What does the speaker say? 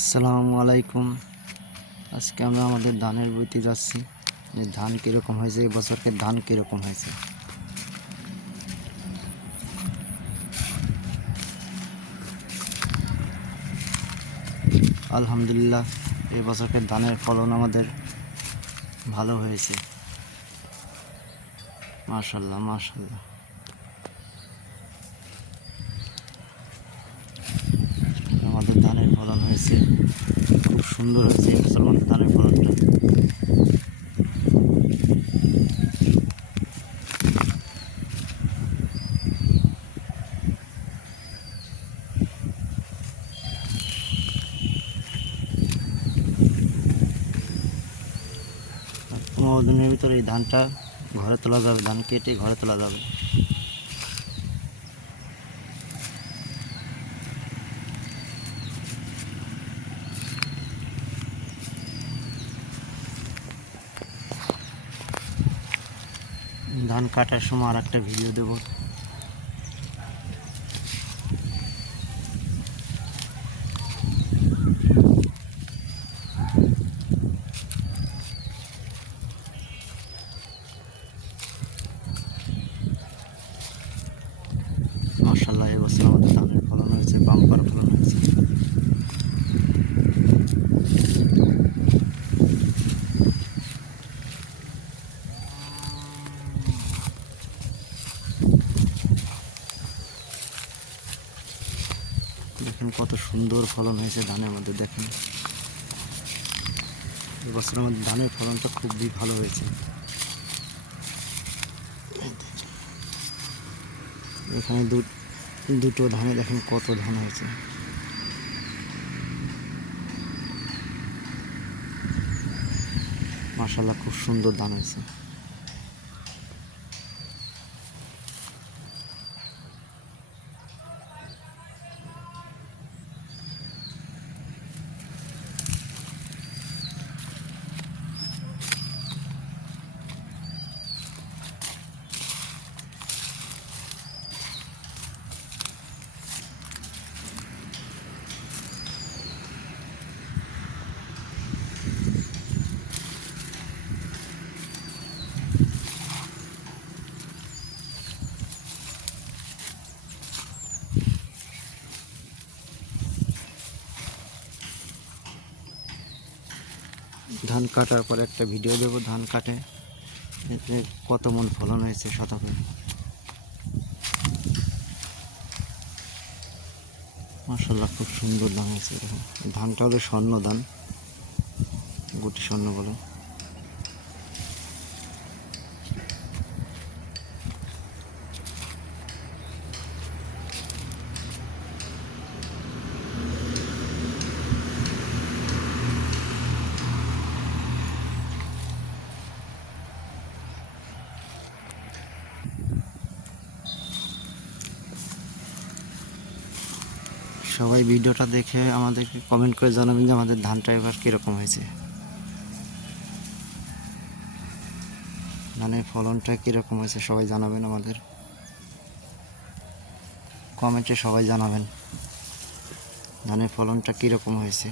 আসসালামু আলাইকুম। আজকে আমরা আমাদের ধানের বইতে যাচ্ছি। যে ধান কীরকম হয়েছে এবছরকে ধান কীরকম হয়েছে? আলহামদুলিল্লাহ, এই বছরকে ধানের ফলন আমাদের ভালো হয়েছে। মাশাল্লাহ মাশাল্লাহ আমাদের ধানের ফলন হয়েছে। খুব সুন্দর হয়েছে আমাদের ধানের ফলনটা। পনেরো দিনের ভিতরে এই ধানটা ঘরে তোলা যাবে, ধান কেটে ঘরে তোলা যাবে। ধান কাটার সময় আর একটা ভিডিও দেবো। মার্শাল্লাহ এবছর আমাদের ধানের ফলন হয়েছে, বাম্পার ফলন হয়েছে। দেখেন কত সুন্দর ফলন হয়েছে ধানের মধ্যে, দেখেন। এবছর আমাদের ধানের ফলনটা খুবই ভালো হয়েছে। এখানে দুটো ধানে দেখেন কত ধান হয়েছে। মাসাল্লাহ খুব সুন্দর ধান হয়েছে। ধান কাটার পর একটা ভিডিও দেবো, ধান কাটে। এতে কত মন ফলন হয়েছে শতকে মাসাল্লাহ খুব সুন্দর দাম হয়েছে ধানটা হলো স্বর্ণ ধান, গুটি স্বর্ণ বলে। সবাই ভিডিওটা দেখে আমাদেরকে কমেন্ট করে জানাবেন যে আমাদের ধানটা এবার কীরকম হয়েছে। ধানের ফলনটা কীরকম হয়েছে সবাই জানাবেন আমাদের। কমেন্টে সবাই জানাবেন। ধানের ফলনটা কীরকম হয়েছে।